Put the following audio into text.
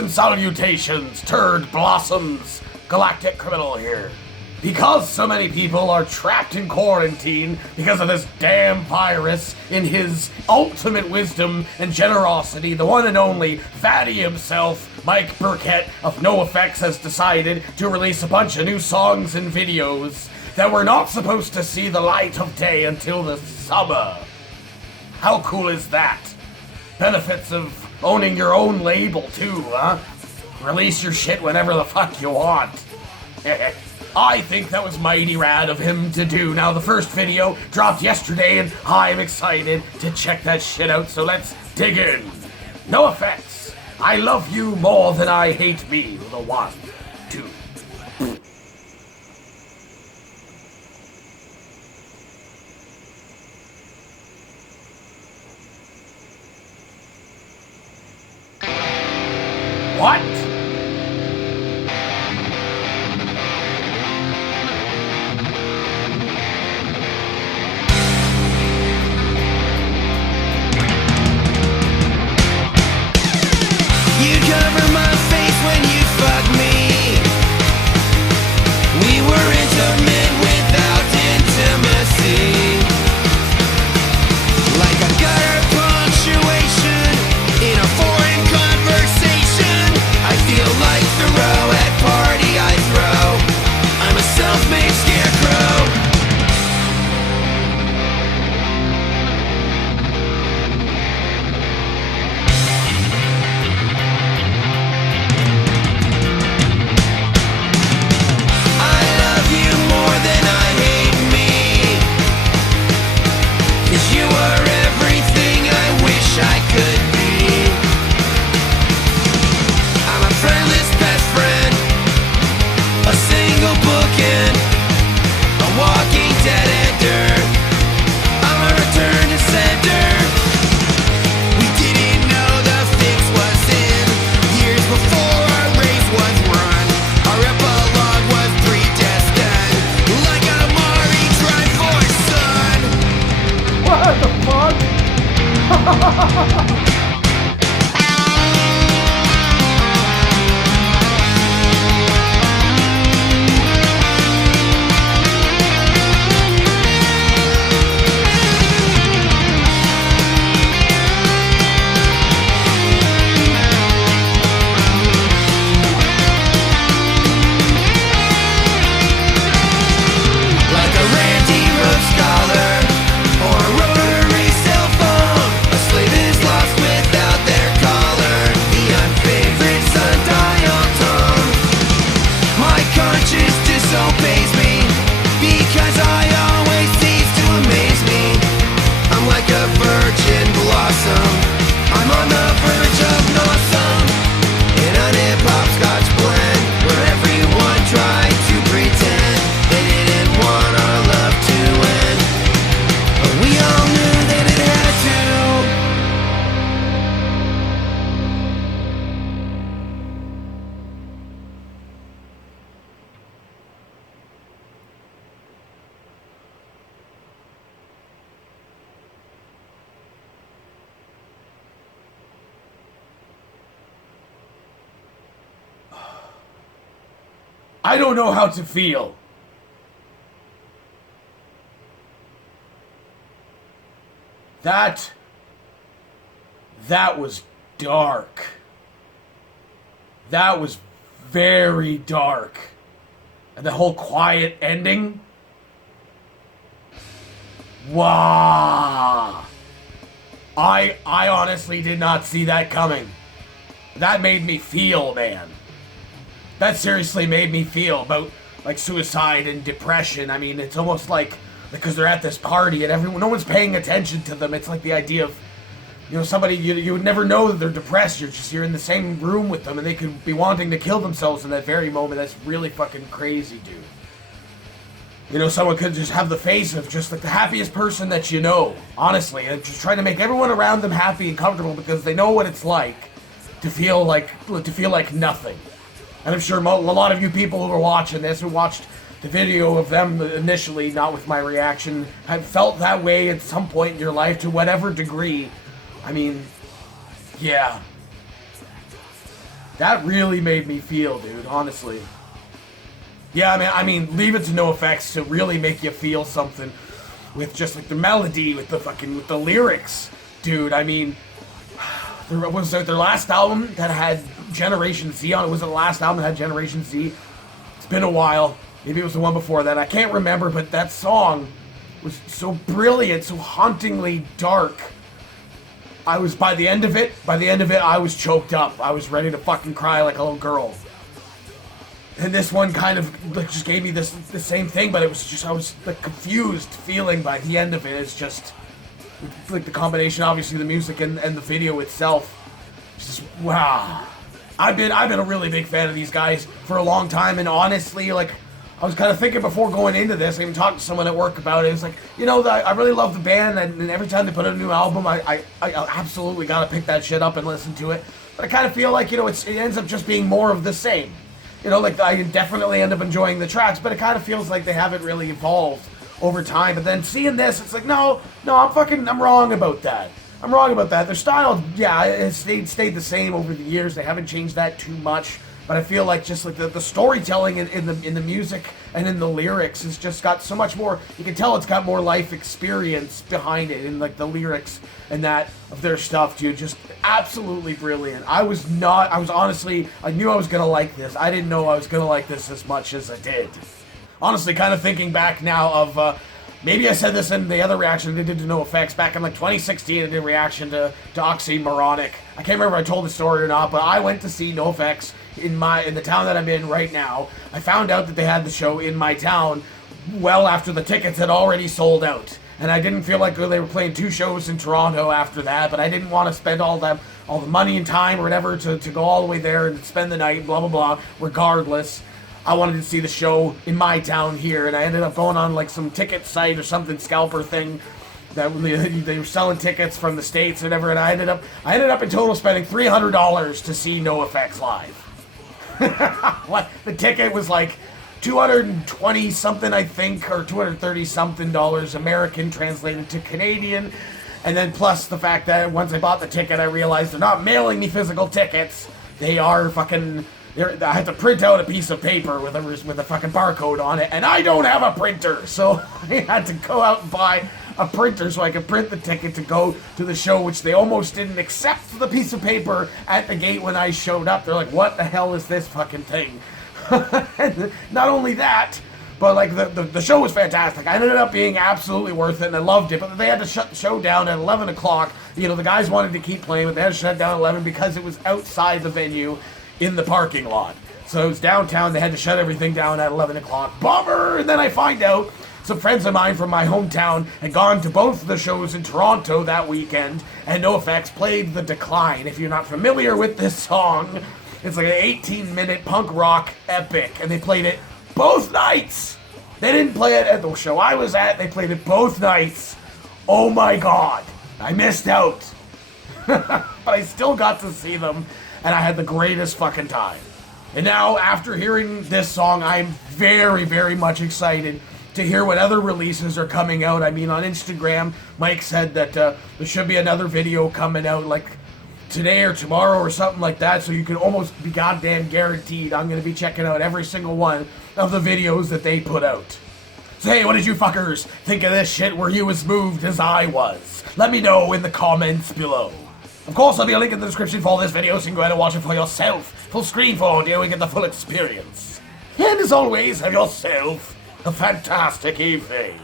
and salutations, turd blossoms, galactic criminal here. Because so many people are trapped in quarantine because of this damn virus, in his ultimate wisdom and generosity, the one and only Fatty himself, Mike Burkett of NOFX, has decided to release a bunch of new songs and videos that were not supposed to see the light of day until the summer. How cool is that? Benefits of owning your own label too, huh? Release your shit whenever the fuck you want. I think that was mighty rad of him to do. Now, the first video dropped yesterday, and I'm excited to check that shit out, so let's dig in. NOFX, I love you more than I hate me. The 1, 2. What? You cover my face when you fuck me. We were intimate without intimacy. Like a gutter punctuation in a foreign conversation. I feel like Thoreau at party I throw. I'm a self-made scarecrow. I don't know how to feel. That was dark. That was very dark. And the whole quiet ending? Wow. I honestly did not see that coming. That made me feel, man. That seriously made me feel about, like, suicide and depression. I mean, it's almost like, because they're at this party and no one's paying attention to them. It's like the idea of, you know, somebody, you would never know that they're depressed. You're in the same room with them and they could be wanting to kill themselves in that very moment. That's really fucking crazy, dude. You know, someone could just have the face of just like the happiest person that you know, honestly, and just trying to make everyone around them happy and comfortable because they know what it's like to feel like nothing. And I'm sure a lot of you people who are watching this, who watched the video of them initially, not with my reaction, have felt that way at some point in your life to whatever degree. I mean, yeah. That really made me feel, dude, honestly. Yeah, I mean, leave it to NOFX to really make you feel something with just like the melody, with the lyrics, dude. I mean, was their last album that had Generation Z on it? Was it the last album that had Generation Z? It's been a while. Maybe it was the one before that. I can't remember, but that song was so brilliant, so hauntingly dark. I was, by the end of it, I was choked up. I was ready to fucking cry like a little girl. And this one kind of like just gave me the same thing, but it was just, I was like confused feeling by the end of it. It's just like the combination, obviously the music and the video itself. Just wow. I've been a really big fan of these guys for a long time, and honestly, like I was kind of thinking before going into this, I even talked to someone at work about it. It's like, you know, I really love the band, and every time they put out a new album, I absolutely gotta pick that shit up and listen to it. But I kind of feel like, you know, it ends up just being more of the same. You know, like I definitely end up enjoying the tracks, but it kind of feels like they haven't really evolved over time. But then seeing this, it's like, no, I'm wrong about that. I'm wrong about that. Their style, yeah, it stayed the same over the years. They haven't changed that too much. But I feel like just like the storytelling in the music and in the lyrics has just got so much more. You can tell it's got more life experience behind it, in like the lyrics and that of their stuff, dude. Just absolutely brilliant. I honestly, I knew I was gonna like this. I didn't know I was gonna like this as much as I did. Honestly, kind of thinking back now of maybe I said this in the other reaction they did to NOFX back in like 2016. I did a reaction to Oxymoronic. I can't remember if I told the story or not, but I went to see NOFX in the town that I'm in right now. I found out that they had the show in my town well after the tickets had already sold out. And I didn't feel like they were playing 2 shows in Toronto after that, but I didn't want to spend all the money and time or whatever to go all the way there and spend the night, blah, blah, blah. Regardless, I wanted to see the show in my town here, and I ended up going on like some ticket site or something, scalper thing, that they were selling tickets from the States or whatever, and I ended up in total spending $300 to see NOFX live. What? The ticket was like $220 something, I think, or $230 something American translated to Canadian. And then plus the fact that once I bought the ticket, I realized they're not mailing me physical tickets. They are fucking, I had to print out a piece of paper with a fucking barcode on it, and I don't have a printer, so I had to go out and buy a printer so I could print the ticket to go to the show, which they almost didn't accept the piece of paper at the gate when I showed up. They're like, what the hell is this fucking thing? And not only that, but like the show was fantastic. I ended up being absolutely worth it, and I loved it, but they had to shut the show down at 11 o'clock. You know, the guys wanted to keep playing, but they had to shut down at 11 because it was outside the venue in the parking lot. So it was downtown, they had to shut everything down at 11 o'clock. Bummer! And then I find out some friends of mine from my hometown had gone to both of the shows in Toronto that weekend, and NOFX played The Decline. If you're not familiar with this song, it's like an 18-minute punk rock epic, and they played it both nights. They didn't play it at the show I was at, they played it both nights. Oh my god, I missed out. But I still got to see them, and I had the greatest fucking time. And now, after hearing this song, I'm very, very much excited to hear what other releases are coming out. I mean, on Instagram, Mike said that there should be another video coming out like today or tomorrow or something like that, so you can almost be goddamn guaranteed I'm going to be checking out every single one of the videos that they put out. So hey, what did you fuckers think of this shit? Were you as moved as I was? Let me know in the comments below. Of course, there'll be a link in the description for this video so you can go ahead and watch it for yourself. Full screen for audio and get the full experience. And as always, have yourself a fantastic evening.